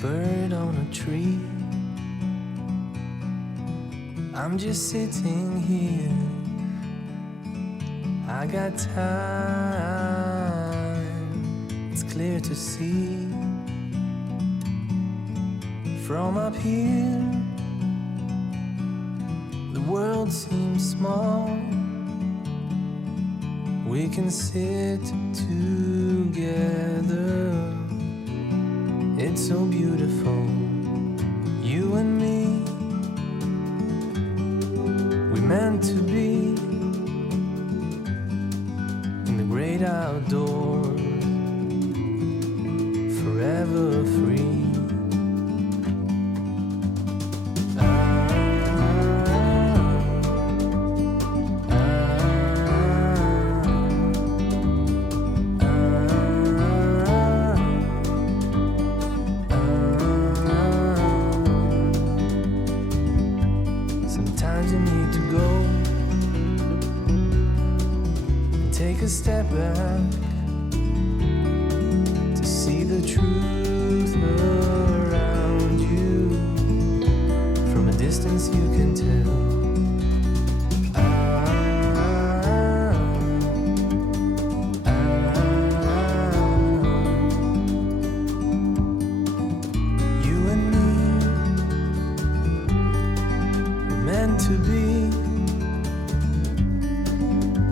bird on a tree. I'm just sitting here. I got time. It's clear to see. From up here, the world seems small. We can sit together. It's so beautiful, you and me. We meant to be in the great outdoors, forever free. Sometimes you need to go and take a step back to see the truth around you. From a distance you can tell. You and me were meant to be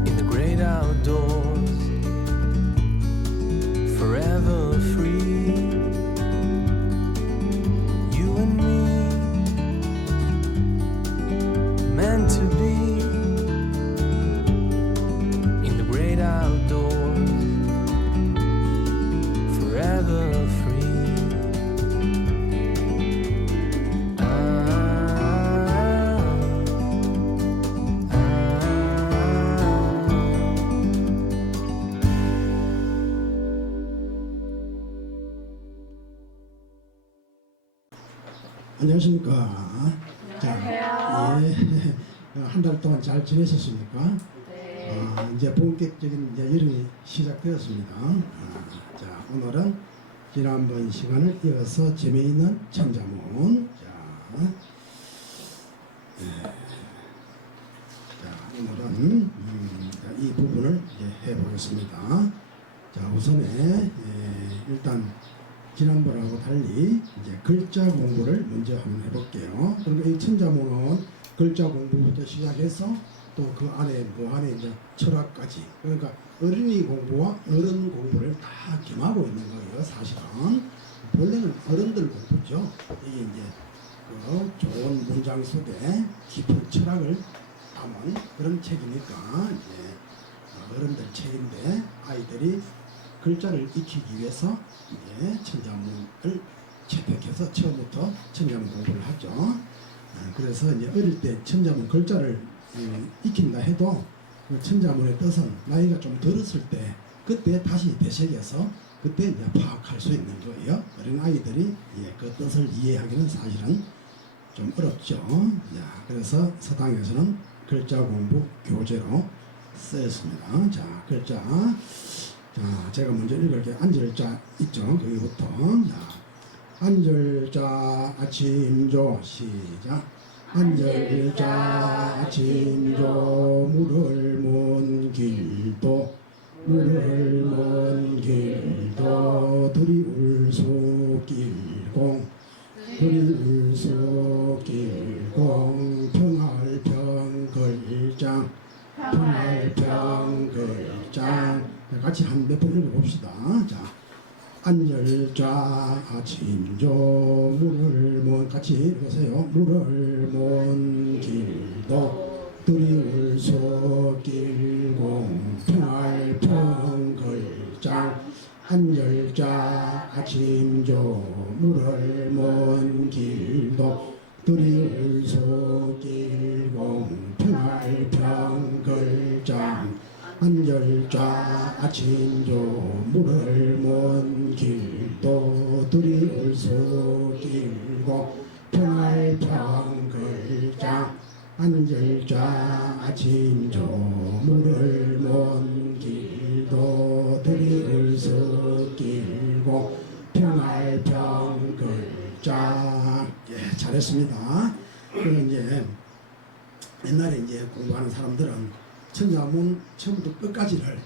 in the great outdoors, forever free. You and me meant to be in the great outdoors, forever free. 안녕하십니까. 자, 예. 한 달 동안 잘 지내셨습니까? 네. 이제 본격적인 이제 여름이 시작되었습니다. 자, 오늘은 지난번 시간을 이어서 재미있는 천자문. 자, 오늘은 이 부분을 이제 해보겠습니다. 자, 우선에 일단 지난번하고 달리 이제 글자 공부를 먼저 한번 해볼게요. 그러니까 이 천자문은 글자 공부부터 시작해서 또 그 안에 이제 철학까지, 그러니까 어린이 공부와 어른 공부를 다 겸하고 있는 거예요. 사실은 본래는 어른들 공부죠. 이게 이제 그 좋은 문장 속에 깊은 철학을 담은 그런 책이니까 이제 어른들 책인데 아이들이 글자를 익히기 위해서 천자문을 채택해서 처음부터 천자문 공부를 하죠. 그래서 이제 어릴 때 천자문 글자를 익힌다 해도 그 천자문의 뜻은 나이가 좀 들었을 때 그때 다시 되새겨서 그때 이제 파악할 수 있는 거예요. 어린 아이들이 그 뜻을 이해하기는 사실은 좀 어렵죠. 그래서 서당에서는 글자 공부 교재로 쓰였습니다. 자, 글자. 자, 제가 먼저 읽을게요. 앉을자 있죠. 거기부터. 자, 앉을자 아침조 시작. 앉을자 아침조 물을 먼 길도 물을 먼 길도 들이울수 길공 들이울수 길공 평알평 글장 평알평 글장 같이 한 몇 번 읽어봅시다. 자, 앉을자 아침조 물을 먼 같이 읽으세요. 물을 먼 길도 들이울수 길공 평알평 글장 앉을자 아침조 물을 먼 길도 들이울수 길공 평알평 글장 앉을자 아침조 물을 먼 길도 들이울수 길고 평알평 글장 앉을자 아침조 물을 먼 길도 들이울수 길고 평알평 글장 쫙, 예, 잘했습니다. 그리고 이제 옛날에 이제 공부하는 사람들은 천자문 처음부터 끝까지를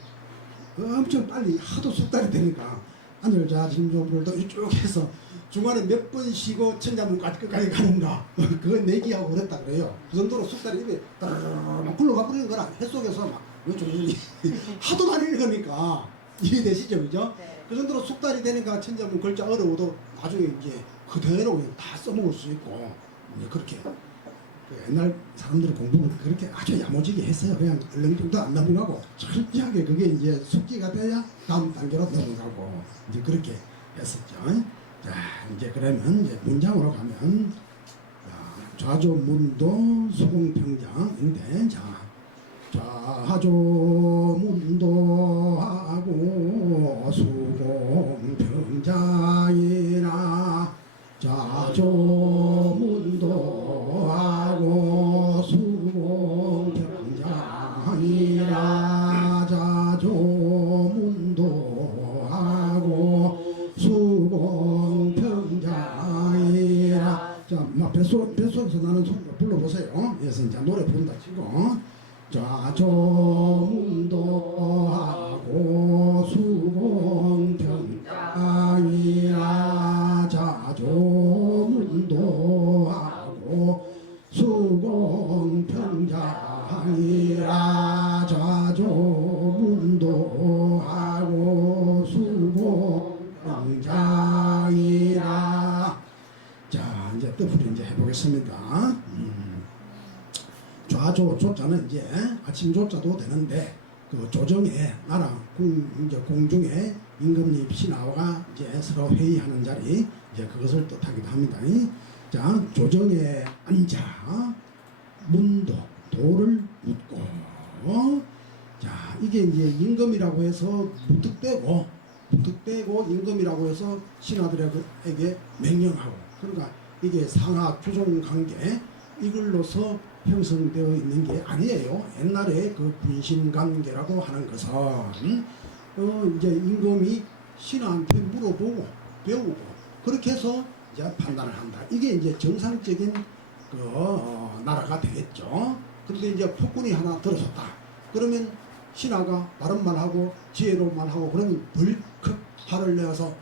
엄청 빨리 하도 속달이 되니까 안절자 진조불도 쭉 해서 중간에 몇 번 쉬고 천자문까지 끝까지 가는가 그거 내기하고 그랬다 그래요. 그 정도로 속달이 입에 막 굴러가 버리는 거라 햇속에서 막 하도 많이 읽으니까 이해되시죠, 그죠? 네. 그 정도로 속달이 되니까 천자문 글자 어려워도 나중에 이제 그대로 그냥 다 써먹을 수 있고 이제 그렇게 그 옛날 사람들이 공부는 그렇게 아주 야무지게 했어요. 그냥 얼렁뚱도 안 넘어가고 철저하게 그게 이제 숙지가 돼야 다음 단계로 넘어가고 이제 그렇게 했었죠. 자 이제 그러면 이제 문장으로 가면 좌조문도 수공평장인데 자 좌조문도하고 수공평장이나 좌조문도하고 수공평장이라 좌조문도하고 수공평장이라 자막 뱃속에서 나는 소리로 불러보세요. 그래서 이제 노래 부른다 치고 좌조문도하고 수공평장이라 좌조문도하고 수공평장이라 좌조문도하고 수공평장이라 자 이제 뜻풀이 이제 해보겠습니다. 좌조 조자는 이제 아침 조자도 되는데 그 조정에 나라 이제 공중에 임금님 신하가 이제 서로 회의하는 자리 이제 그것을 뜻하기도 합니다. 자 조정에 앉아 문도 도를 묻고 자 이게 이제 임금이라고 해서 무턱대고 임금이라고 해서 신하들에게 명령하고 그러니까 이게 상하 조정 관계 이걸로서 형성되어 있는 게 아니에요. 옛날에 그 군신 관계라고 하는 것은 이제 임금이 신하한테 물어보고 배우고 그렇게 해서 이제 판단을 한다. 이게 이제 정상적인 그 나라가 되겠죠. 그런데 이제 폭군이 하나 들어섰다. 그러면 신하가 바른 말하고 지혜로운 말하고 그러면 벌컥 화를 내어서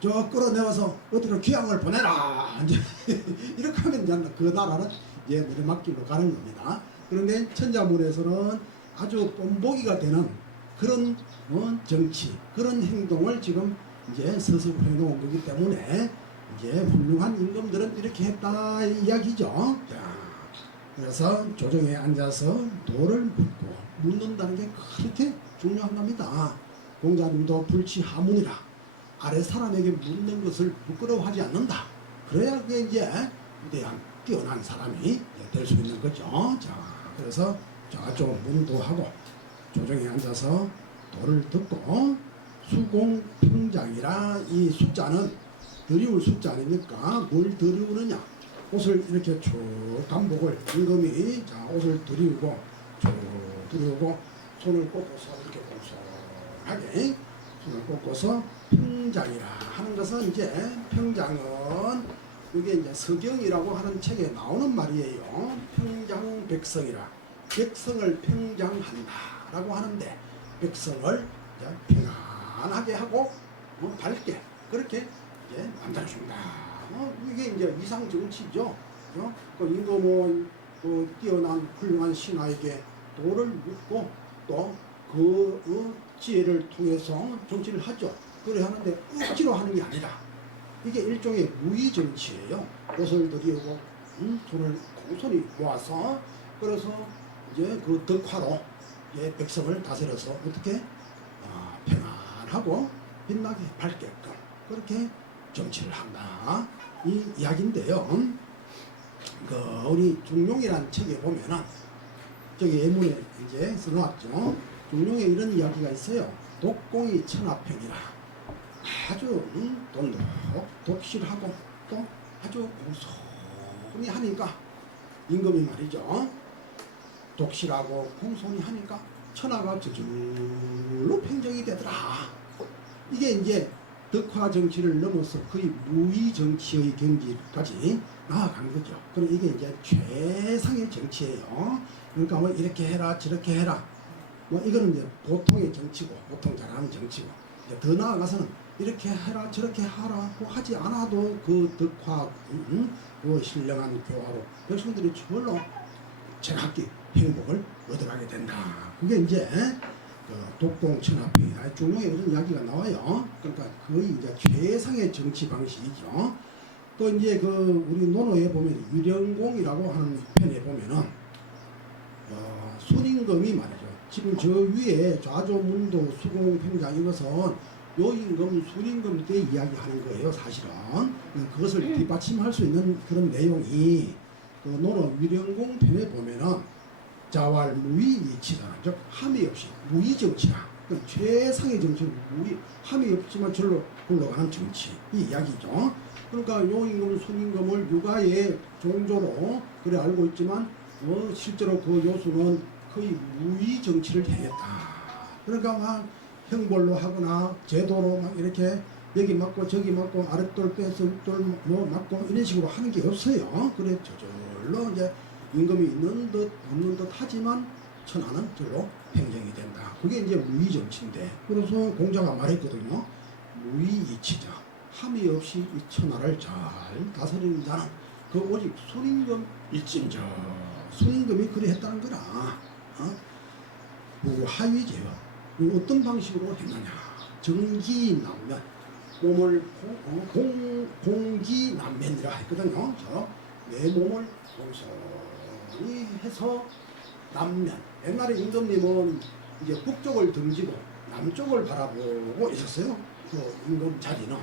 저 끌어내어서 어디로 귀양을 보내라. 이제 이렇게 하면 이제 그 나라는 이제 내려막길로 가는 겁니다. 그런데 천자문에서는 아주 뽐보기가 되는 그런 정치, 그런 행동을 지금 이제 서술해 놓은 거기 때문에 이제 훌륭한 임금들은 이렇게 했다 이야기죠. 자, 그래서 조정에 앉아서 도를 묻는다는 게 그렇게 중요한 겁니다. 공자님도 불치하문이라 아래 사람에게 묻는 것을 부끄러워하지 않는다. 그래야 그게 이제 위대한 뛰어난 사람이 될 수 있는 거죠. 자, 그래서 좌조 문도하고 조정에 앉아서 도를 듣고 수공평장이라 이 숫자는 드리울 숫자 아닙니까? 뭘 드리우느냐? 옷을 이렇게 쭉 단복을 임금이 자 옷을 드리우고 쭉 드리우고 손을 꺾어서 이렇게 공손하게 손을 꺾어서 평장이라 하는 것은 이제 평장은 이게 이제 서경이라고 하는 책에 나오는 말이에요. 평장백성이라 백성을 평장한다라고 하는데 백성을 평안하게 하고 밝게 그렇게 이제 만들어준다. 이게 이제 이상 정치죠. 그 임금은 그 뛰어난 훌륭한 신하에게 도를 묻고 또 그 지혜를 통해서 정치를 하죠. 그래 하는데 억지로 하는 게 아니라 이게 일종의 무의 정치예요. 옷을 들이우고 손을 공손히 모아서 그래서 이제 그 덕화로 이제 백성을 다스려서 어떻게 평안하고 빛나게 밝게끔 그렇게 정치를 한다 이 이야기인데요. 그 우리 중용이라는 책에 보면은 저기 예문에 이제 써놓았죠. 중용에 이런 이야기가 있어요. 독공이 천하평이라 아주 독실하고 또 아주 공손히 하니까 임금이 말이죠. 독실하고 공손히 하니까 천하가 저절로 평정이 되더라. 이게 이제 덕화 정치를 넘어서 거의 무위 정치의 경지까지 나아간 거죠. 그럼 이게 이제 최상의 정치예요. 그러니까 뭐 이렇게 해라 저렇게 해라 뭐 이거는 이제 보통의 정치고 보통 잘하는 정치고 이제 더 나아가서는 이렇게 해라 저렇게 하라 뭐 하지 않아도 그 덕화 그 신령한 교화로 백성들이 저절로 제각기 행복을 얻어가게 된다. 그게 이제 그 독동천합회 중용에 이런 이야기가 나와요. 그러니까 거의 이제 최상의 정치 방식이죠. 또 이제 그 우리 논어에 보면 유령공이라고 하는 편에 보면은 순임금이 말이죠. 지금 저 위에 좌조문도 수공팽장 이것은 요임금 순임금 때 이야기하는 거예요. 사실은 그것을 뒷받침할 수 있는 그런 내용이 그 논어 유령공 편에 보면은 자왈 무위이치다. 즉 함이 없이 무위정치다. 최상의 정치는 무위 함이 없지만 절로 굴러가는 정치 이 이야기죠. 그러니까 요임금 순임금을 육아의 종조로 그래 알고 있지만 실제로 그 요수는 거의 무위 정치를 행했다. 그러니까 막 형벌로 하거나 제도로 막 이렇게 여기 맞고 저기 맞고 아랫돌 빼서 윗돌 뭐 맞고 이런 식으로 하는 게 없어요. 그래 저절로 이제 임금이 있는 듯 없는 듯 하지만 천하는 절로 평정이 된다. 그게 이제 무위 정치인데 그래서 공자가 말했거든요. 무위이치자 함이 없이 이 천하를 잘 다스리는 자는 그 오직 순임금 일진저 순임금이 그래 했다는 거라. 무하위제요. 어떤 방식으로 했느냐. 정기남면 몸을 공기남면이라 했거든요. 내 몸을 공손히 해서 남면. 옛날에 임금님은 이제 북쪽을 등지고 남쪽을 바라보고 있었어요. 그 임금 자리는.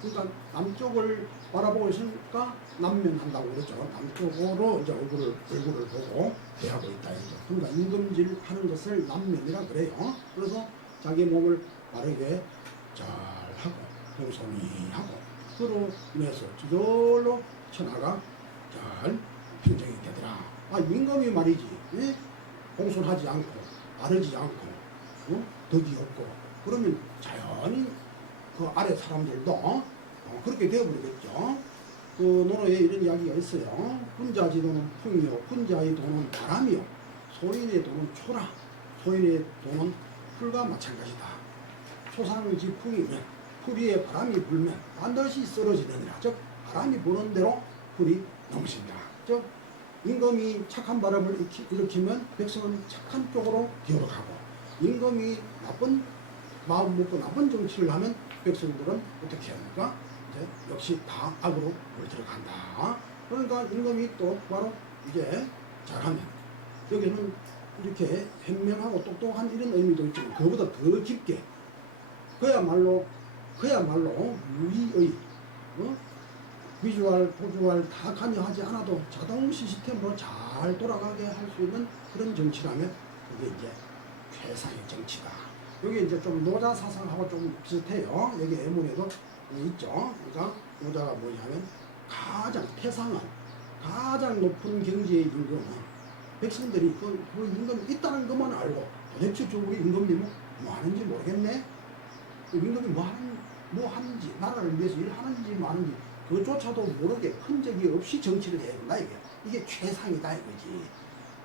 그러니까 남쪽을 바라보고 있으니까 남면한다고 그러죠. 남쪽으로 이제 얼굴을 보고 대하고 있다. 그러니까 임금질 하는 것을 남면이라 그래요. 그래서 자기 몸을 바르게 잘 하고 공손히 하고 그로 인해서 저절로 천하가 잘 평정이 되더라. 임금이 말이지 공손하지 않고 바르지 않고 덕이 없고 그러면 자연히 그 아래 사람들도 그렇게 되어버리겠죠. 그 논어에 이런 이야기가 있어요. 군자지도는 풍이요 군자의 도는 바람이요 소인의 도는 초라 소인의 도는 풀과 마찬가지다. 초상지풍이면 풀 위에 바람이 불면 반드시 쓰러지느니라. 즉 바람이 부는 대로 풀이 넘친다. 즉 임금이 착한 바람을 일으키면 백성은 착한 쪽으로 기울어가고 임금이 나쁜 마음 먹고 나쁜 정치를 하면 백성들은 어떻게 합니까? 이제 역시 다 악으로 물들어간다. 그러니까 임금이 또 바로 이제 잘하면 여기는 이렇게 현명하고 똑똑한 이런 의미도 있지만 그보다 더 깊게 그야말로 유의의 비주얼, 포주얼 다 관여하지 않아도 자동 시스템으로 잘 돌아가게 할 수 있는 그런 정치라면 그게 이제 최상의 정치다. 여기 이제 좀 노자 사상하고 좀 비슷해요. 여기 예문에도 있죠. 그러니까 노자가 뭐냐면 가장 태상은 가장 높은 경지의 임금은 백성들이 그 임금이 있다는 것만 알고 도대체 저 우리 임금님은 뭐 하는지 모르겠네. 임금이 뭐 하는지 나라를 위해서 일하는지 뭐 하는지 그조차도 모르게 흔적이 없이 정치를 해야 된다. 이게 최상이다 이거지.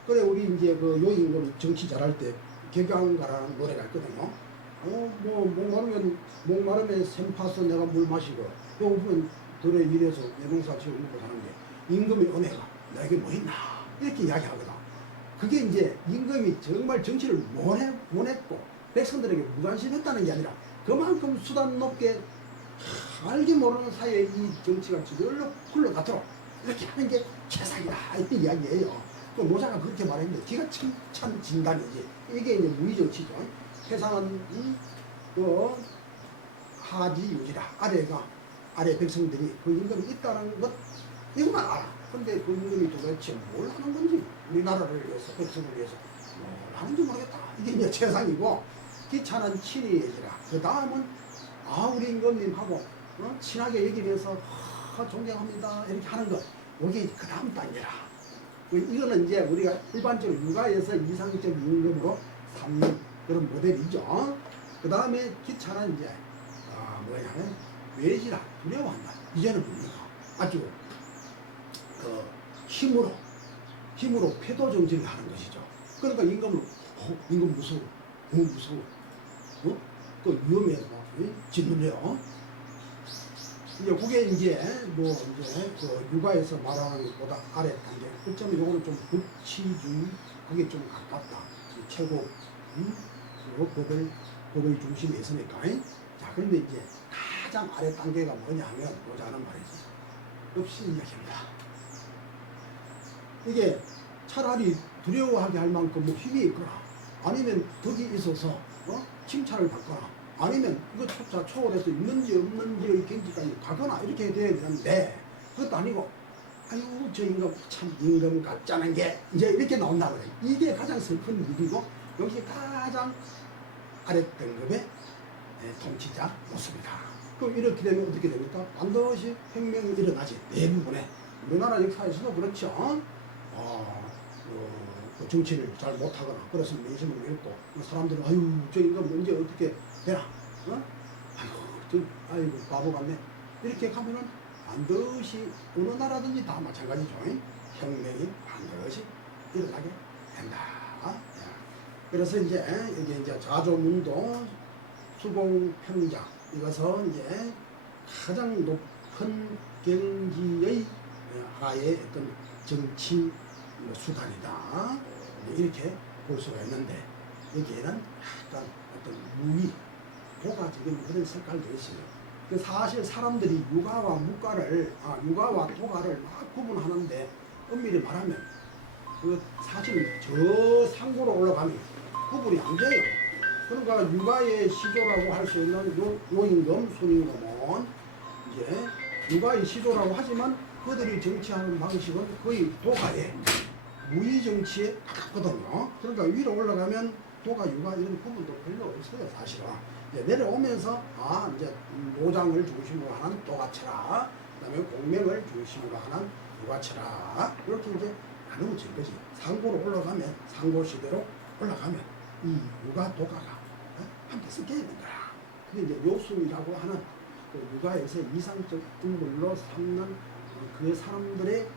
그래 우리 이제 그 요임금 정치 잘할 때 격양가라는 노래가 있거든요. 목마르면 샘파서 내가 물 마시고 요 보면 들에 일해서 내농사 지어 먹고 사는데 임금의 은혜가 나에게 뭐 있나 이렇게 이야기하거든. 그게 이제 임금이 정말 정치를 원했고 백성들에게 무관심했다는 게 아니라 그만큼 수단 높게 알게 모르는 사이에 이 정치가 저절로 흘러가도록 이렇게 하는 게 최상이다 이런 이야기예요. 그 노자가 그렇게 말했는데 기가 참 진단이지. 이게 이제 무위정치죠. 세상은 하지유지라 아래 백성들이 그 임금이 있다는 것 이것만 알아. 근데 그 임금이 도대체 뭘 하는 건지 우리나라를 위해서 백성을 위해서 뭘 하는지 모르겠다. 이게 이제 최상이고 귀찮은 친이지라. 그 다음은 우리 임금님하고 친하게 얘기해서 존경합니다 이렇게 하는 것. 이게 그 다음 단계라. 이거는 이제 우리가 일반적으로 육아에서 이상적 임금으로 삼는 그런 모델이죠. 그 다음에 기차는 이제 뭐냐면 외지라 두려워한다. 이제는 뭡니까? 아주 그 힘으로 패도 정지를 하는 것이죠. 그러니까 임금은 임금 무서워, 무서워, 그 위험해서 짓눌려. 이제 그게 이제 뭐 이제 그 육아에서 말하는 것보다 아래 단계. 그점 요거는 좀 법치주의 그게 좀 가깝다. 최고 그 법의 중심에 있으니까. 자, 그런데 이제 가장 아래 단계가 뭐냐 하면 보자는 말이지. 업신여기입니다. 이게 차라리 두려워하게 할 만큼 뭐 힘이 있거나 아니면 덕이 있어서 칭찬을 받거나 아니면 이거 초차 초월해서 있는지 없는지의 경지까지 가거나 이렇게 돼야 되는데 그것도 아니고 아유 저 임금 참 임금 같자는 게 이제 이렇게 나온다 그래. 이게 가장 슬픈 일이고 여기 가장 아래 등급의 통치자 모습이다. 그럼 이렇게 되면 어떻게 됩니까? 반드시 혁명이 일어나지. 대부분의 우리나라 역사에서도 그렇죠. 그 정치를 잘 못하거나 그래서 민심을 잃고 사람들은 아유 저 인간 언제 어떻게 되나 아이고 바보 같네 이렇게 가면은 반드시 어느 나라든지 다 마찬가지죠. 혁명이 반드시 일어나게 된다. 그래서 이제 여기 이제 자조문도 수공평장 이것은 이제 가장 높은 경지의 하의 어떤 정치 수단이다. 이렇게 볼 수가 있는데 여기에는 약간 어떤 무의, 도가적인 그런 색깔도 있어요. 그 사실 사람들이 육아와 묵가를, 육아와 도가를 막 구분하는데 엄밀히 말하면 그 사실 저 상고로 올라가면 구분이 안 돼요. 그러니까 육아의 시조라고 할 수 있는 요임금, 순임금은 이제 육아의 시조라고 하지만 그들이 정치하는 방식은 거의 도가의 무의 정치에 가깝거든요. 그러니까 위로 올라가면 도가, 육아 이런 구분도 별로 없어요, 사실은. 이제 내려오면서 이제 노장을 중심으로 하는 도가철학, 그다음에 공명을 중심으로 하는 육아철학 이렇게 이제 나누어진 거지. 상고로 올라가면 상고 시대로 올라가면 이 육아 도가가 함께 섞여 있는 거야. 그게 이제 요순이라고 하는 그 육아에서 이상적 인물로 삼는 그 사람들의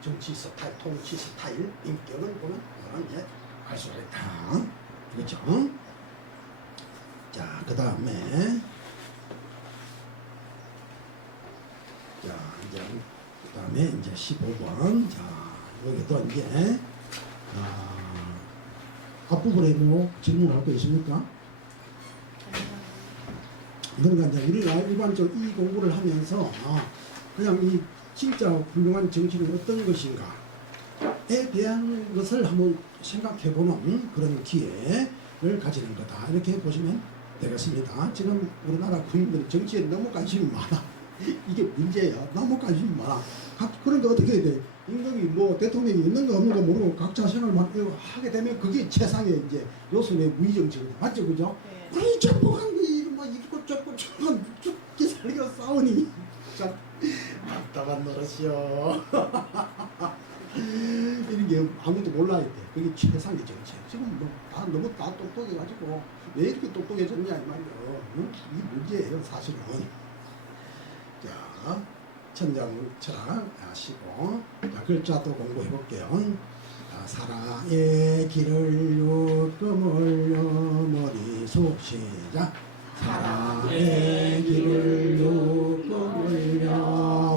정치 스타일, 통치 스타일, 인격을 보면 이거는 이제 알 수가 있다. 그렇죠? 자, 그 다음에 이제 15번. 자, 여기도 이제 앞부분에 뭐 질문할 거 있습니까? 그러니까 이제 우리가 일반적으로 이 공부를 하면서 그냥 이 진짜 훌륭한 정치는 어떤 것인가에 대한 것을 한번 생각해보는 그런 기회를 가지는 거다. 이렇게 보시면 되겠습니다. 지금 우리나라 국민들이 정치에 너무 관심이 많아. 이게 문제야. 너무 관심이 많아. 그러니까 어떻게 해야 돼? 임금이 뭐 대통령이 있는 거 없는 거 모르고 각자 생활만 하게 되면 그게 최상의 이제 요소의 무의정치거든. 맞죠? 그죠? 네. 아이 정보관이 뭐 이것저것 죽기 살기가 싸우니 참 답답한 노릇이요. 이런 게 아무도 몰라야 돼. 그게 최상의 정치야. 지금 뭐 너무 다 똑똑해가지고 왜 이렇게 똑똑해졌냐 이 말이야. 응? 이 문제예요 사실은. 자, 천자문철학 하시고 자, 글자 또 공부해 볼게요. 사랑의 길을 요금을 머리소 시작. 사랑의 길을 요금을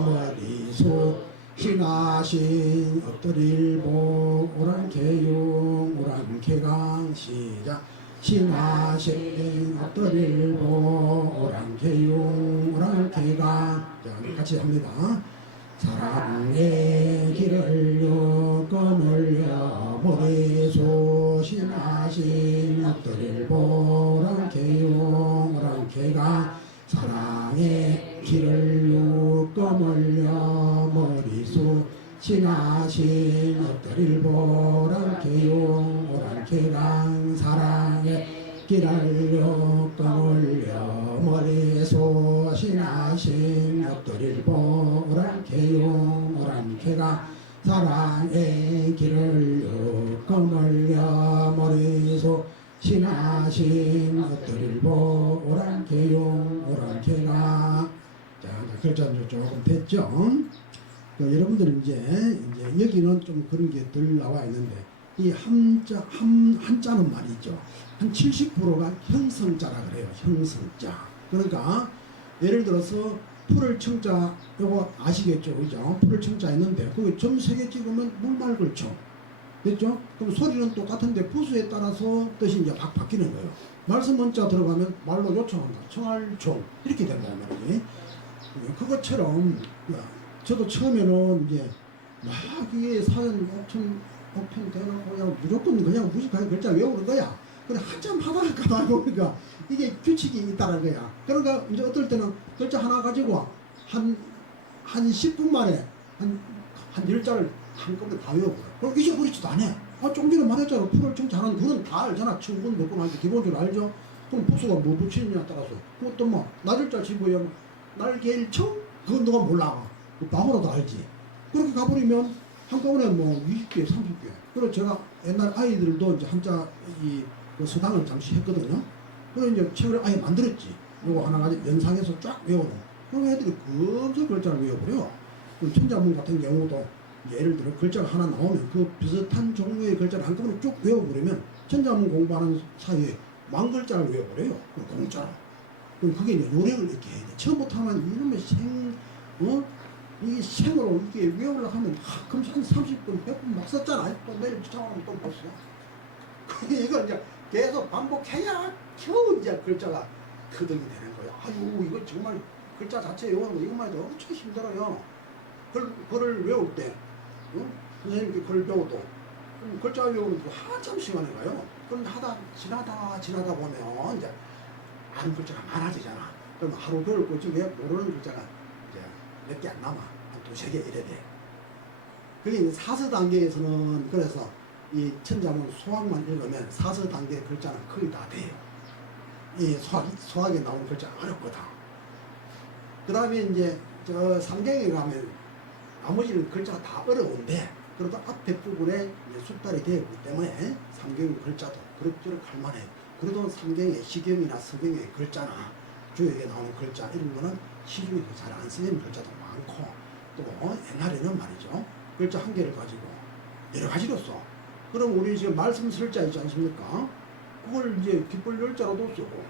머리소 신하신 엎드릴보 오랑개용 오랑개강 시작. 신하신 엎드릴보 오랑개용 오랑개강. 자, 같이 합니다. 사랑의 길을 요금을 머리소 신하신 엎드릴보 오랑개용 오랑개강. 사랑의 길을 요금을 머리소 신하신 엎드릴보 오랑개용 오랑개강. 사랑의 길을 요금을 머리소 신하신 엎드릴보 오랑개용 오랑개강. 사랑의 길을 요금을 머리소 신하신 엎드릴 보 오랑캐용 오랑캐가. 자, 글자는 조금 됐죠. 여러분들 이제 여기는 좀 그런 게 덜 나와 있는데 이 한자는 말이죠. 한 70%가 형성자라 그래요. 형성자. 그러니까 예를 들어서 풀을 청자 요거 아시겠죠, 그죠? 풀을 청자 있는데 거기 점 3개 찍으면 물맑을 청. 됐죠? 그럼 소리는 똑같은데 부수에 따라서 뜻이 이제 바뀌는 거예요. 말씀 문자 들어가면 말로 요청한다. 청할청 이렇게 된단 말이지. 그것처럼 저도 처음에는 이제 막 이게 사연 옥천 대놓고 그냥 무조건 그냥 무식하게 글자 외우는 거야. 근데 한참 하다가 가다 보니까 이게 규칙이 있다는 거야. 그러니까 이제 어떨 때는 글자 하나 가지고 한 10분 만에 한 10자를 한꺼번에 다 외워버려. 그럼 잊어버리지도 않아. 좀 전에 말했잖아. 풀을 청 잘하는 그는 다 알잖아. 층분 몇 번 알지. 기본적으로 알죠. 그럼 부수가 뭐 붙이느냐에 따라서. 그것도 뭐 날일자 집어요. 날개일청? 그건 너가 몰라. 바보라도 알지. 그렇게 가버리면 한꺼번에 뭐 20개, 30개. 그래서 제가 옛날 아이들도 이제 한자 그 수당을 잠시 했거든요. 그래서 이제 책을 아예 만들었지. 요거 하나 가지고 연상해서 쫙 외워놓은. 그럼 애들이 금세 글자를 외워버려. 그 천자문 같은 경우도 예를 들어 글자가 하나 나오면 그 비슷한 종류의 글자를 한꺼번에 쭉 외워버리면 천자문 공부하는 사이에 만 글자를 외워버려요. 공짜로. 그럼 그게 이제 요령을 이렇게 해야 돼. 처음부터 하면 이놈의 이게 생으로 이게 외우려고 하면 그럼 한 30분, 100분 막 썼잖아. 또 내일 귀찮아하면 또 못 써. 이걸 이제 계속 반복해야 겨우 이제 글자가 터득이 되는 거야. 아유, 이거 정말 글자 자체 외우는 거 이것만 해도 엄청 힘들어요. 글을 외울 때, 선생님께 글 배워도 글자 외우는 거 한참 시간이 가요. 그럼 지나다 보면 이제 아는 글자가 많아지잖아. 그럼 하루 배울 거 중에 모르는 글자가 이제 몇 개 안 남아. 한 2-3개 이래 돼. 그게 이제 4서 단계에서는 그래서 이 천자문 소학만 읽으면 4서 단계 글자는 거의 다 돼요. 이 소학에 나오는 글자는 어렵거든. 그 다음에 이제 저 삼경에 가면 나머지는 글자가 다 어려운데 그래도 앞에 부분에 숙달이 되어 있기 때문에 삼경 글자도 그럭저럭 할만해요. 그래도 삼경의 시경이나 서경의 글자나 주역에 나오는 글자 이런 거는 시중에 잘 안 쓰이는 글자도 많고 또 옛날에는 말이죠. 글자 한 개를 가지고 여러 가지로 써. 그럼 우리 지금 말씀 설자 있지 않습니까? 그걸 이제 깃불 열자로도 쓰고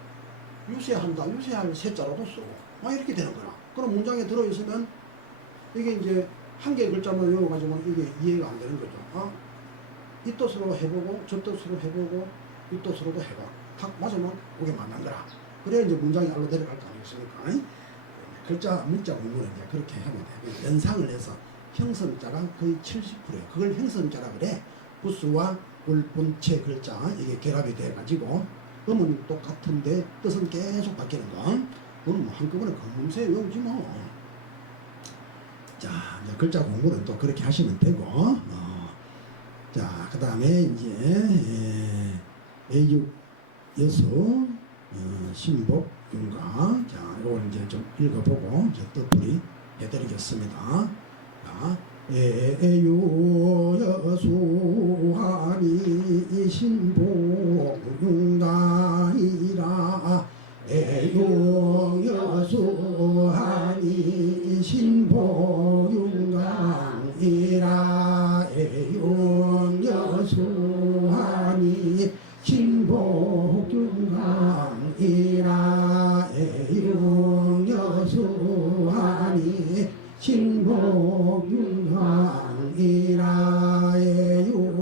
유세한다, 유세할 세자로도 쓰고 막 이렇게 되는 거야. 그럼 문장에 들어있으면 이게 이제 한 개의 글자만 외워가지고 이게 이해가 안 되는 거죠. 이 뜻으로 해보고 저 뜻으로 해보고 이 뜻으로도 해봐. 딱 맞으면 그게 맞는 거라. 그래야 이제 문장이 알로 내려갈 거 아니겠습니까? 글자, 문자 공부는 이제 그렇게 하면 돼. 연상을 해서 형성자가 거의 70%예요. 그걸 형성자라 그래. 부수와 본체 글자 이게 결합이 돼가지고 음은 똑같은데 뜻은 계속 바뀌는 거. 그건 뭐 한꺼번에 금세 외우지 뭐. 자, 이제 글자 공부는 또 그렇게 하시면 되고. 자, 그 다음에 이제 애육 여수 신복 윤가. 자, 이걸 이제 좀 읽어보고 이제 뜻풀이 해드리겠습니다. 자, 애육 여수하니 신복 윤가이라. 애육 여수하니 신복 윤가이라. 애육 여수하니 신복윤강이라. 애용여수하니 신복윤강이라. 애용여수하니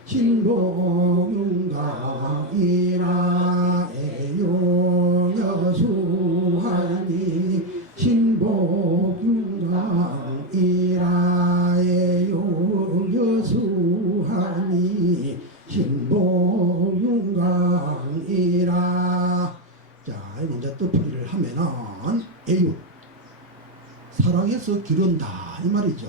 신복윤강이라. 애용여수하니 신복윤강이라. 애용여수하니 신복윤강이라. 자, 이제 뜻풀이를 하면은 애육 사랑해서 기른다 이 말이죠.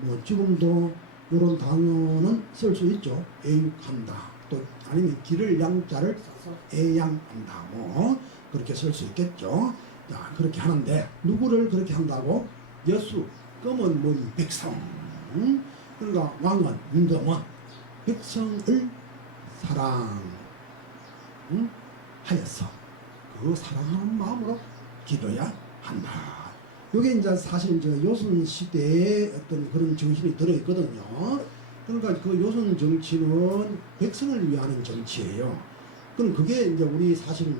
뭐 지금도 이런 단어는 쓸 수 있죠. 애육한다. 또 아니면 기를 양자를 써서 애양한다. 뭐 그렇게 쓸 수 있겠죠. 자, 그렇게 하는데 누구를 그렇게 한다고? 여수, 검은 머리 백성. 그러니까 왕은 임금은 백성을 사랑 하여서 그 사랑하는 마음으로 기도해야 한다. 이게 이제 사실 저 요선 시대의 어떤 그런 정신이 들어있거든요. 그러니까 그 요선 정치는 백성을 위하는 정치예요. 그럼 그게 이제 우리 사실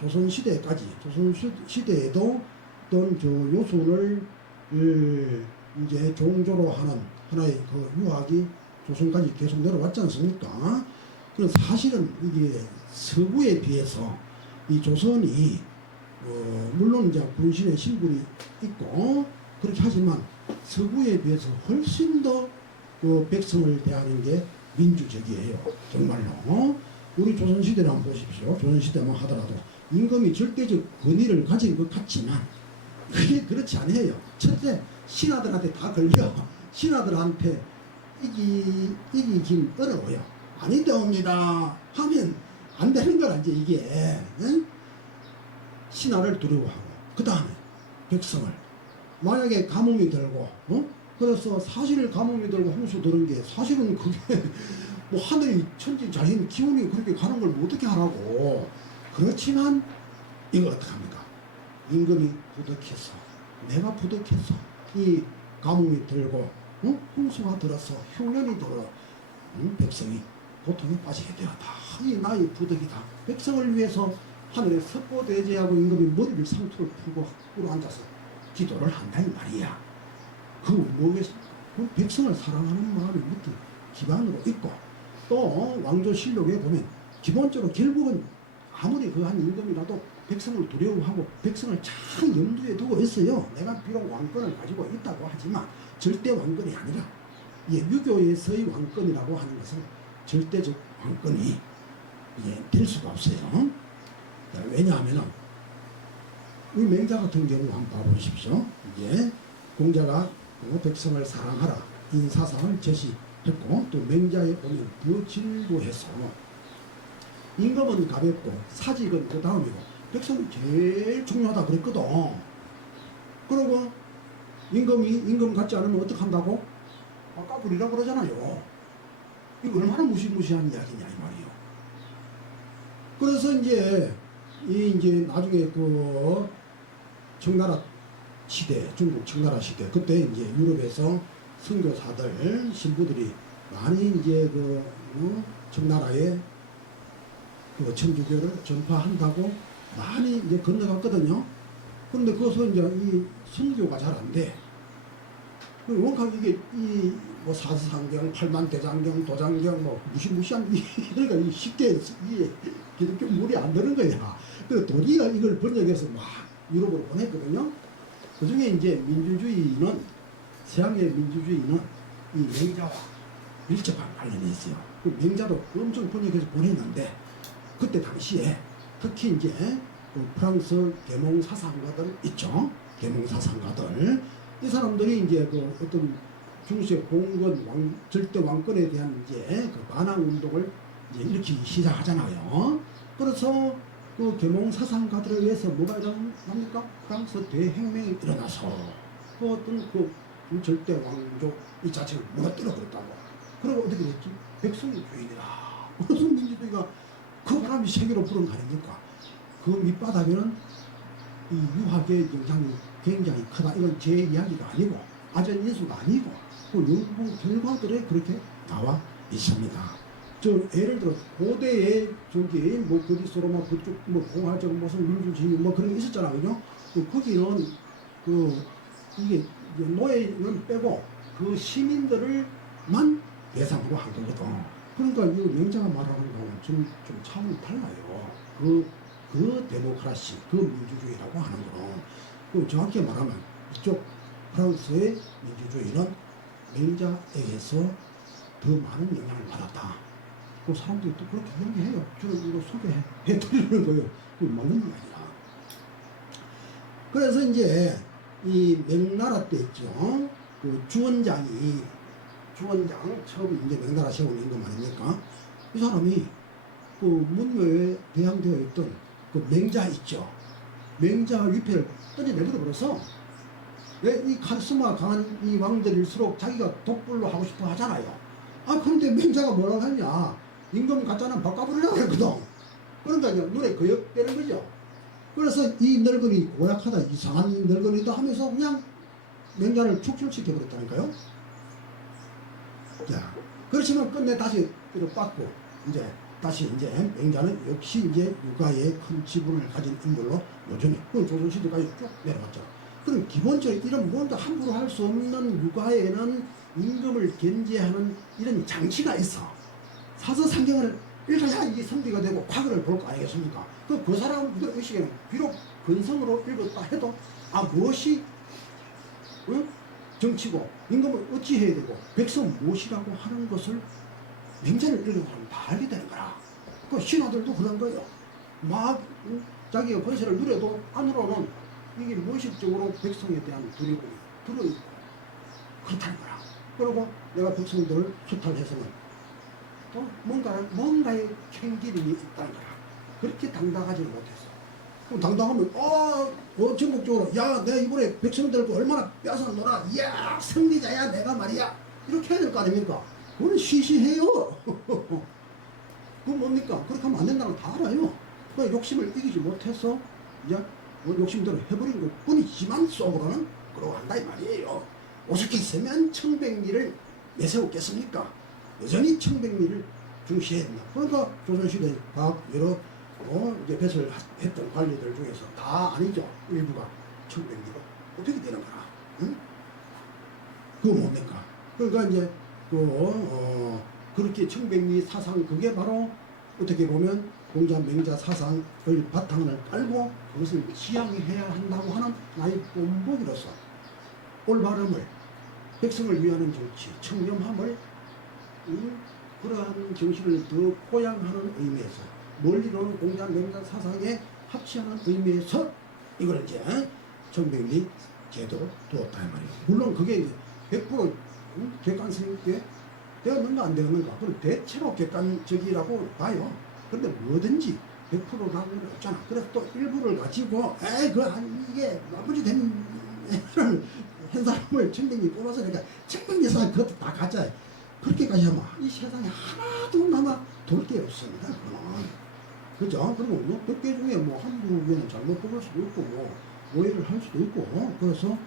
조선 시대까지 조선 시대에도 어떤 저 요선을 이제 종조로 하는 하나의 그 유학이 조선까지 계속 내려왔지 않습니까? 그럼 사실은 이게 서구에 비해서 이 조선이 물론 이제 군신의 신분이 있고 그렇게 하지만 서구에 비해서 훨씬 더 그 백성을 대하는 게 민주적이에요. 정말로. 우리 조선시대를 한번 보십시오. 조선시대만 하더라도 임금이 절대적 권위를 가진 것 같지만 그게 그렇지 않아요. 첫째, 신하들한테 다 걸려. 신하들한테 이기긴 어려워요. 아니 되옵니다 하면 안 되는 거라 이제 이게. 응? 신하를 두려워하고 그 다음에 백성을 만약에 가뭄이 들고 그래서 사실 가뭄이 들고 홍수 들은 게 사실은 그게 뭐 하늘이 천지 자연 기운이 그렇게 가는 걸 어떻게 하라고. 그렇지만 이걸 어떡합니까? 임금이 부득해서 내가 부득해서 이 가뭄이 들고 홍수가 들어서 흉년이 들어 백성이 고통에 빠지게 되었다. 이 나의 부득이다. 백성을 위해서 하늘에 석고대제하고 임금이 머리를 상투를 풀고 꿇어 앉아서 기도를 한다는 말이야. 그 뭐겠습니까? 그 백성을 사랑하는 마음이 어떤 기반으로 있고 또 왕조실록에 보면 기본적으로 결국은 아무리 그 한 임금이라도 백성을 두려워하고 백성을 참 염두에 두고 있어요. 내가 비록 왕권을 가지고 있다고 하지만 절대 왕권이 아니라 유교에서의 왕권이라고 하는 것은 절대적 왕권이 될 수가 없어요. 왜냐하면 이 맹자 같은 경우 한번 봐보십시오. 이제 공자가 백성을 사랑하라 인사상을 제시했고 또 맹자에 보면 벼질도 해서 임금은 가볍고 사직은 그 다음이고 백성이 제일 중요하다 그랬거든. 그러고 임금 같지 않으면 어떡한다고? 까불이라고 그러잖아요. 이거 얼마나 무시무시한 이야기냐 이 말이에요. 그래서 이제 나중에 그 청나라 시대, 중국 청나라 시대, 그때 이제 유럽에서 선교사들, 신부들이 많이 이제 청나라에 그 천주교를 전파한다고 많이 이제 건너갔거든요. 그런데 그것은 이제 이 선교가 잘 안 돼. 원각 이게 뭐 사서상경, 팔만대장경, 도장경 뭐 무시무시한 그러니까 쉽게 기독교 물이 안 드는 거야. 그래서 도리가 이걸 번역해서 막 유럽으로 보냈거든요. 그 중에 이제 민주주의는 서양의 민주주의는 이 맹자와 밀접한 관련이 있어요. 그 맹자도 엄청 번역해서 보냈는데 그때 당시에 특히 이제 그 프랑스 계몽 사상가들 있죠. 계몽 사상가들 이 사람들이 이제 그 어떤 중세 봉건 절대 왕권에 대한 이제 그 반항 운동을 이제 일으키기 시작하잖아요. 그래서 그 계몽 사상가들에 의해서 뭐가 일어납니까? 프랑스 대혁명이 일어나서 그 어떤 그 절대 왕족 이 자체를 무너뜨려 버렸다고. 그리고 어떻게 됐지? 백성주의라. 무슨 민주주의가 그 사람이 세계로 부른 거 아닙니까? 그 밑바닥에는 이 유학의 영향이 굉장히 크다. 이건 제 이야기가 아니고 아전 인수가 아니고 그 연구 결과들에 그렇게 나와 있습니다. 저 예를 들어 고대의 저기 뭐 그리스로마 그쪽 뭐 공화적 무슨 민주주의 뭐 그런 게 있었잖아요. 거기는 그 이게 노예는 빼고 그 시민들을만 대상으로 한 거거든. 그러니까 이 맹자가 말하는 거는 좀 차원이 달라요. 그 데모크라시, 그 민주주의라고 하는 거는 그 정확히 말하면 이쪽 프랑스의 민주주의는 맹자에게서 더 많은 영향을 받았다. 그 사람들이 또 그렇게 이야기해요. 저는 이거 소개해 드리는 거예요. 그 맞는 이야기야. 그래서 이제 이 명나라 때 있죠. 그 주원장 처음 이제 명나라 세운 임금 아닙니까? 이 사람이 그 문묘에 대항되어 있던 그 맹자 있죠. 맹자 위패를 떨어내버려 버려서 왜 이 카리스마 강한 이 왕들일수록 자기가 독불로 하고 싶어 하잖아요. 그런데 맹자가 뭐라고 하냐? 임금 가짜는 바꿔버리려고 했거든. 그러니까 이제 눈에 거역되는 거죠. 그래서 이 늙은이 고약하다, 이상한 이 늙은이다 하면서 그냥 맹자를 축출시켜버렸다니까요. 자, 그렇지만 끝내 다시 빠꾸 이제 다시 이제 맹자는 역시 이제 육아에 큰 지분을 가진 인물로 여전히 그 조선시대까지 쭉 내려갔죠. 그럼 기본적으로 이런 뭔가 함부로 할 수 없는 육아에는 임금을 견제하는 이런 장치가 있어. 사서상경을 읽어야 이 선비가 되고 과거를 볼 거 아니겠습니까? 그 사람들 의식에는 비록 근성으로 읽었다 해도 무엇이 정치고 임금을 어찌 해야 되고 백성 무엇이라고 하는 것을 맹자를 읽어보면 다 알게 되는 거라. 그 신하들도 그런 거예요. 막 자기가 권세를 누려도 안으로는 이게 무의식적으로 백성에 대한 두려움이 들어있고 그렇다는 거라. 그리고 내가 백성들을 수탈해서는 또 뭔가의 캥기림이 있다는 거라. 그렇게 당당하지는 못했어. 그럼 당당하면 전국적으로 야 내가 이번에 백성들과 얼마나 뺏어놓아, 이야 승리자야 내가 말이야, 이렇게 해야 될 거 아닙니까? 그건 시시해요. 그건 뭡니까? 그렇게 하면 안 된다는 거 다 알아요. 그 욕심을 이기지 못해서 이제 욕심대로 해버린 것 뿐이지만 속으로는 그러고 한다 이 말이에요. 오죽했으면 청백리를 내세웠겠습니까? 여전히 청백리를 중시했나. 그러니까 조선시대 각 여러 이제 뱃을 했던 관리들 중에서 다 아니죠. 일부가 청백리로 어떻게 되는 거라. 응? 그거 뭡니까? 그러니까 이제 그렇게 청백리 사상, 그게 바로 어떻게 보면 공자 맹자 사상을 바탕을 깔고 그것을 지향해야 한다고 하는 나의 본보기로서 올바름을, 백성을 위하는 정치, 청렴함을 그러한 정신을 더 포양하는 의미에서, 멀리로는 공자 맹자 사상에 합치하는 의미에서 이걸 이제 청백리 제도로 두었다 이 말이에요. 물론 그게 100% 객관성 있게 되었는가 안 되었는가, 그건 대체로 객관적이라고 봐요. 근데 뭐든지 100%라고는 없잖아. 그래서 또 일부를 가지고 이게 나머지 된 사람을 청백리 뽑아서 그러니까 청백리 사람 그것도 다 가짜야. 그렇게까지 하면 이 세상에 하나도 남아 돌 게 없습니다. 그거는. 그죠? 그리고 뭐 100개 중에 뭐 한두 개는 잘못 뽑을 수도 있고 뭐 오해를 할 수도 있고, 그래서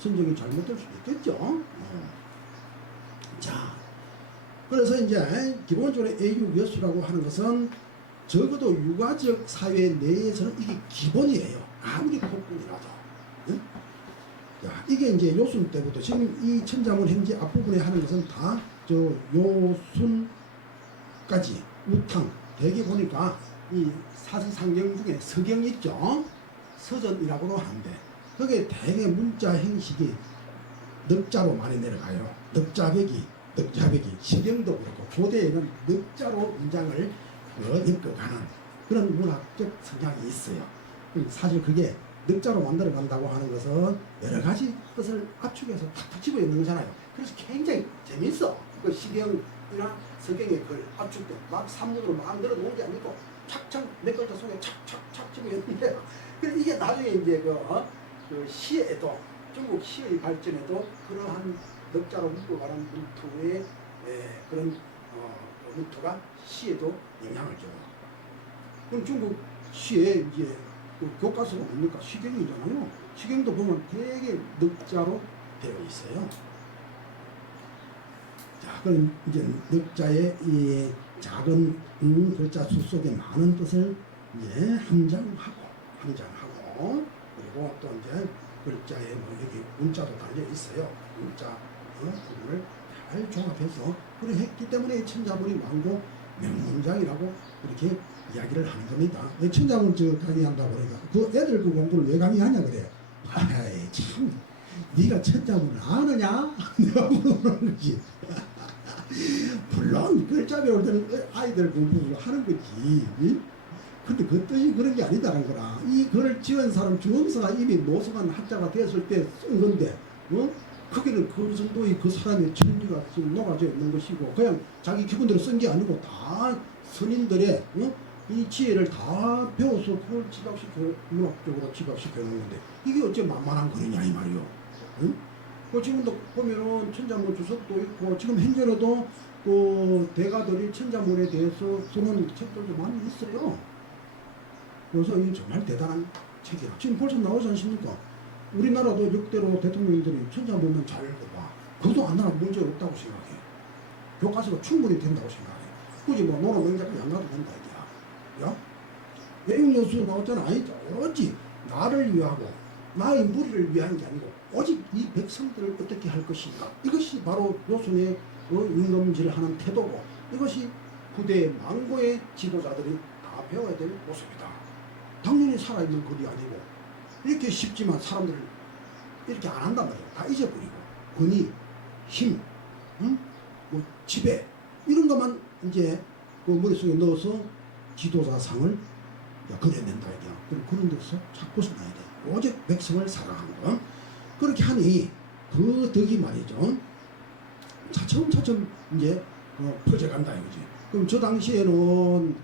선정이 잘못될 수도 있겠죠. 자, 그래서 이제 기본적으로 애육여수라고 하는 것은 적어도 육아적 사회 내에서는 이게 기본이에요. 아무리 폭군이라도. 자, 이게 이제 요순 때부터 지금 이 천자문 현지 앞부분에 하는 것은 다 저 요순까지 우탕, 대개 보니까 이 사서상경 중에 서경 있죠. 서전이라고도 하는데 그게 대개 문자 형식이 넉자로 많이 내려가요. 넉자배기, 서경도 그렇고 고대에는 넉자로 문장을 엮어가는 그런 문학적 성향이 있어요. 사실 그게 넉자로 만들어 간다고 하는 것은 여러 가지 것을 압축해서 탁탁 집어 넣는 거잖아요. 그래서 굉장히 재밌어. 그 시경이나 서경의 글 압축된 막 산문으로 만들어 놓은 게 아니고 착착 몇 글자 속에 착착착 집어 넣는데, 그래서 이게 나중에 이제 그 시에도, 중국 시의 발전에도 그러한 넉자로 묶어가는 문투의 그런 문투가 시에도 영향을 줘요. 그럼 중국 시에 이제 그 교과서가 뭡니까? 시경이잖아요. 시경도 보면 되게 넉자로 되어 있어요. 자, 그럼 이제 넉자의 이 작은 글자 수 속에 많은 뜻을 이제 함장하고 그리고 또 이제 글자에 뭐 여기 문자도 달려 있어요. 문자 부분을 잘 종합해서 그렇게 했기 때문에 천자문이 많고 명문장이라고 이렇게 이야기를 하는 겁니다. 천자문 강의한다고 그러니까 그 애들 그 공부를 왜 강의하냐 그래요. 아이 참, 네가 천자문을 아느냐? 내가 물어보는 거지. 물론 글자 배울 때는 아이들 공부를 하는 거지. 근데 그 뜻이 그런 게 아니다라는 거라. 이 글을 지은 사람 주엄서가 이미 노성한 학자가 되었을 때 쓴 건데, 거기는 그 정도의 그 사람의 천리가 지금 녹아져 있는 것이고, 그냥 자기 기분대로 쓴 게 아니고 다 선인들의 이 지혜를 다 배워서 그걸 지각시켜, 문학적으로 지각시켜 놓은 건데, 이게 어째 만만한 글이냐 이 말이요. 그 지금도 보면은 천자문 주석도 있고 지금 현재로도 그 대가들이 천자문에 대해서 쓰는 책들도 많이 있어요. 그래서 이 정말 대단한 책이야. 지금 벌써 나오지 않습니까? 우리나라도 역대로 대통령들이 천자문만 잘 읽어봐. 그것도 안 나라 문제 없다고 생각해. 교과서가 충분히 된다고 생각해. 굳이 뭐 노노 명작까지 안 가도 된다 이게야. 야? 예육연수 나왔잖아. 아니 오로지 나를 위하고 나의 무리를 위한 게 아니고 오직 이 백성들을 어떻게 할 것인가. 이것이 바로 요순의 임금질하는 태도고 이것이 후대 망고의 지도자들이 다 배워야 될 모습이다. 당연히 살아있는 글이 아니고 이렇게 쉽지만 사람들 이렇게 안 한단 말이야. 다 잊어버리고 권위, 힘, 응? 뭐 지배 이런 것만 이제 그 머릿속에 넣어서 지도자상을 그려낸다 이게야. 그런 데서 자꾸 써놔야 돼. 오직 백성을 사랑하는 거. 그렇게 하니 그 덕이 말이죠. 차츰차츰 이제 퍼져간다 이거지. 그럼 저 당시에는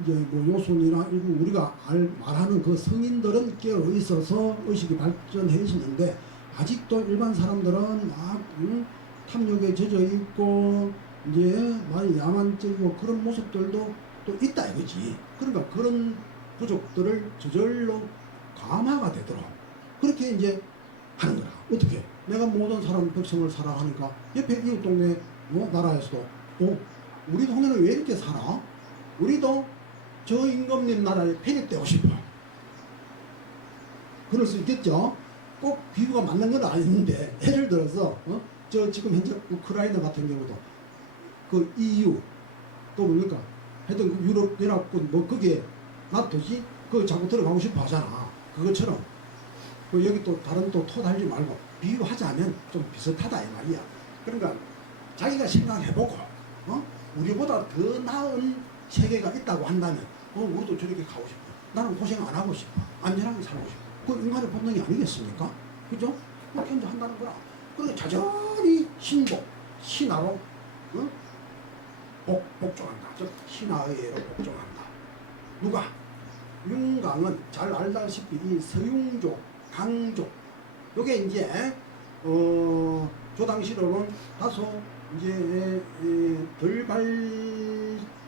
이제 뭐 요순이나 일부 우리가 말하는 그 성인들은 깨어 있어서 의식이 발전해 있었는데 아직도 일반 사람들은 막 탐욕에 젖어 있고 이제 많이 야만적이고 그런 모습들도 또 있다 이거지. 그러니까 그런 부족들을 저절로 감화가 되도록 그렇게 이제 하는 거야. 어떻게? 내가 모든 사람 백성을 사랑하니까 옆에 이웃 동네 뭐 나라에서도 우리 동네는 왜 이렇게 살아? 우리도 저 임금님 나라에 편입되고 싶어. 그럴 수 있겠죠. 꼭 비유가 맞는 건 아닌데 예를 들어서 저 지금 현재 우크라이나 같은 경우도 그 EU 또 뭡니까? 하여튼 그 유럽 연합군 뭐 거기에 나토지 그 자꾸 들어가고 싶어 하잖아. 그것처럼 그 여기 또 다른 또 토 달지 말고 비유하자면 좀 비슷하다 이 말이야. 그러니까 자기가 생각해보고 우리보다 더 나은 세계가 있다고 한다면 우리도 저렇게 가고 싶어. 나는 고생 안 하고 싶어. 안전하게 살고 싶어. 그 인간의 본능이 아니겠습니까? 그죠? 그렇게 이제 한다는 거라. 그러니까 자전히 신복, 신하로 복종한다. 즉 신하의로 복종한다. 누가? 윤강은 잘 알다시피 이 서융족, 강족 요게 이제 저 당시로는 다소 이제 덜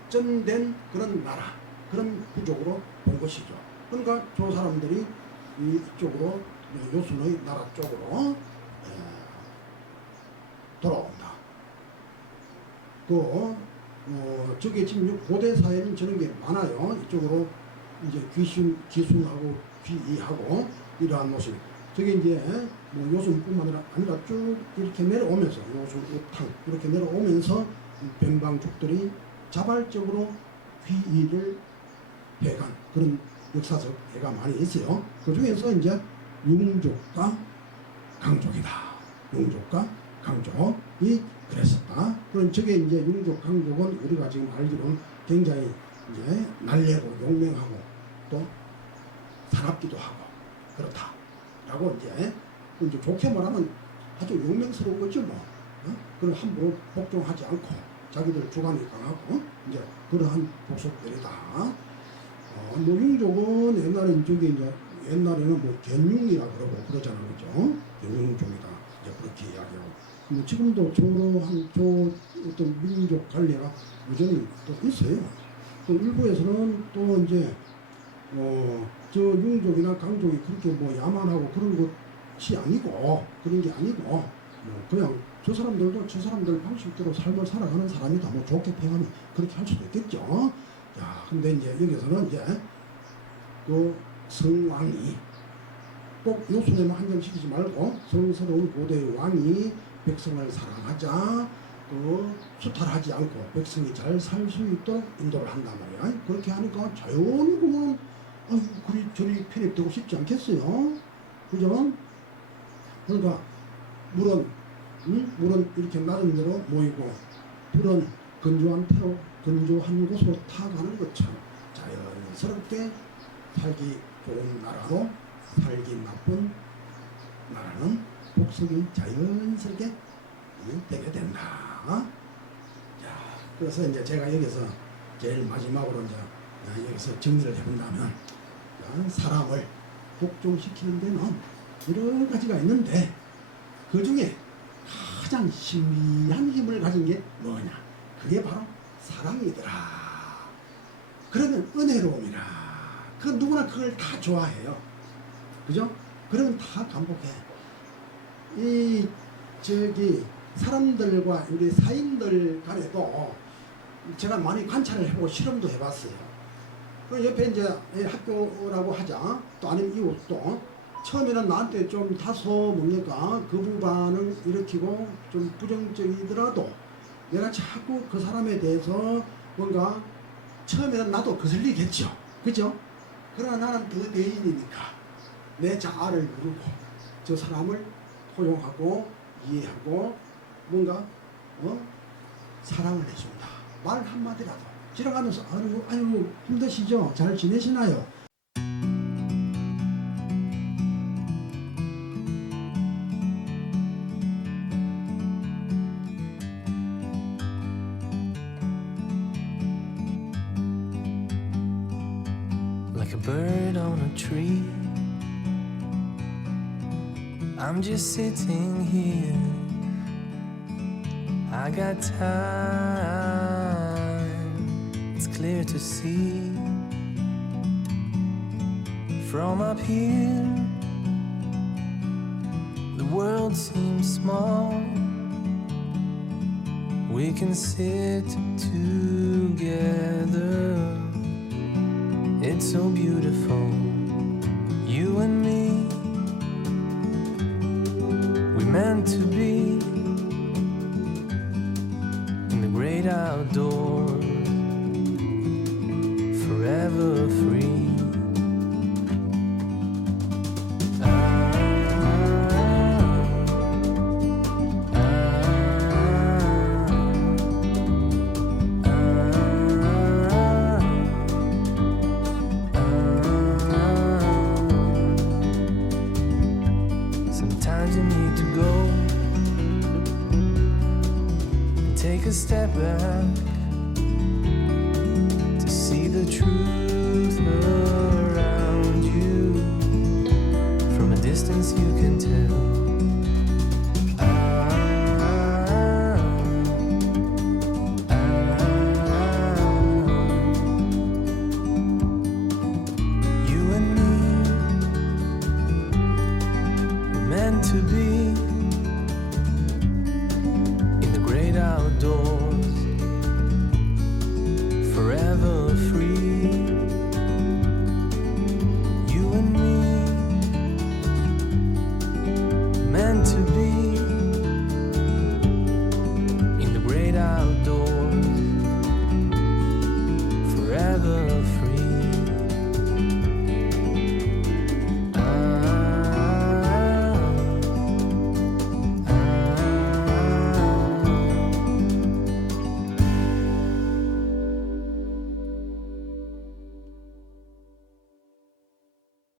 발전된 그런 나라 그런 부족으로 본 것이죠. 그러니까 저 사람들이 이쪽으로 요순의 나라 쪽으로 돌아온다. 또 저게 지금 고대 사회는 저런 게 많아요. 이쪽으로 이제 기순하고 귀이하고 이러한 모습. 저게 이제 뭐 요순뿐만 아니라 쭉 이렇게 내려오면서 요순, 우탕 이렇게 내려오면서 변방족들이 자발적으로 귀이를 해간 그런 역사적 예가 많이 있어요. 그 중에서 이제 융족과 강족이다. 융족과 강족이 그랬었다. 그럼 저게 이제 융족, 강족은 우리가 지금 알기로는 굉장히 이제 날래고 용맹하고 또 사납기도 하고 그렇다라고 이제 좋게 말하면 아주 용맹스러운 거죠 뭐. 그걸 함부로 복종하지 않고 자기들 주관이 강하고 이제 그러한 복속들이다. 뭐 융족은 옛날에 이제 옛날에는 뭐 gen융이라 그러고 그러잖아 그죠? gen융족이다 이제 그렇게 이야기하고 뭐 지금도 어떤 민족 관리가 여전히 또 있어요. 또 일부에서는 또 이제 저 융족이나 강족이 그렇게 뭐 야만하고 그런 것이 아니고 그런 게 아니고 뭐 그냥 저 사람들도 저 사람들 방식대로 삶을 살아가는 사람이다. 뭐 좋게 평하면 그렇게 할 수도 있겠죠. 자, 근데 이제 여기서는 이제 그 성왕이 꼭 요순에만 한정시키지 말고 성스러운 고대의 왕이 백성을 사랑하자, 또 수탈하지 않고 백성이 잘 살 수 있도록 인도를 한단 말이야. 그렇게 하니까 자연히 보면 그리 저리 편입되고 싶지 않겠어요. 그죠? 그러니까 물은 이렇게 나름대로 모이고 불은 건조한 곳으로 타가는 것처럼 자연스럽게 살기 좋은 나라로 살기 나쁜 나라는 복속이 자연스럽게 되게 된다. 자, 그래서 이제 제가 여기서 제일 마지막으로 이제 여기서 정리를 해본다면 사람을 복종시키는 데는 여러 가지가 있는데 그 중에 가장 신비한 힘을 가진 게 뭐냐? 그게 바로 사랑이더라. 그러면 은혜로움이라. 그 누구나 그걸 다 좋아해요. 그죠? 그러면 다 감복해. 이 사람들과 우리 사인들 간에도 제가 많이 관찰을 해보고 실험도 해봤어요. 그 옆에 이제 학교라고 하자, 또 아니면 이웃도 처음에는 나한테 좀 다소 뭡니까 거부 반응 일으키고 좀 부정적이더라도 내가 자꾸 그 사람에 대해서 뭔가 처음에는 나도 거슬리겠죠. 그죠? 그러나 나는 더 대인이니까 내 자아를 누르고 저 사람을 포용하고 이해하고 뭔가 사랑을 해준다. 말 한마디라도 지나가면서 아유 힘드시죠? 잘 지내시나요? Like a bird on a tree, I'm just sitting here. I got time, it's clear to see. From up here, the world seems small. We can sit together. It's so beautiful, you and me. We meant to be in the great outdoors, forever free. Sometimes you need to go and take a step back to see the truth around you. From a distance you can tell. You and me meant to be in the great outdoors, forever free. You and me meant to be